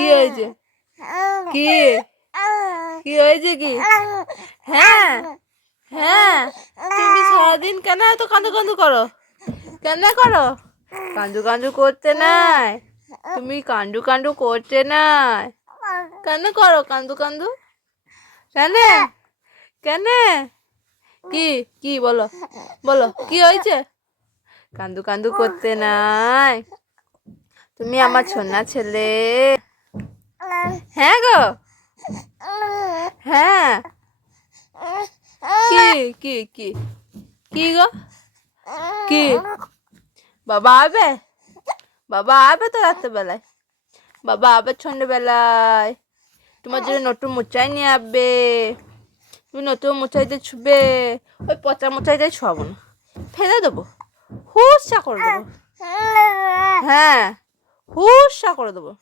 কি হয়েছে? কি কি হয়েছে কি? হ্যাঁ হ্যাঁ, তুমি সারাদিন কেন এত কান্দু কান্দু করো? কেন করো? কান্দু কান্দু করতে নাই, তুমি কান্দু কান্দু করতে নাই। কেন করো কান্দু কান্দু? কেন? কেন? কি কি বলো, বলো কি হয়েছে? কান্দু কান্দু করতে নাই, তুমি আমার সোনা ছেলে। হ্যাঁ গো, হ্যাঁ। কি কি কি কি গো? কি? বাবা আবে, বাবা আবে তো রাত্রেবেলায়, বাবা আবে সন্ধ্যেবেলায়, তোমার জন্য নতুন মোচাই নিয়ে আসবে। তুমি নতুন মোচাইতে ছুবে, ওই পচা মোচাইতে ছুয়াবো না, ফেলে দেবো, হুসা করে দেবো। হ্যাঁ, হুসা করে দেবো।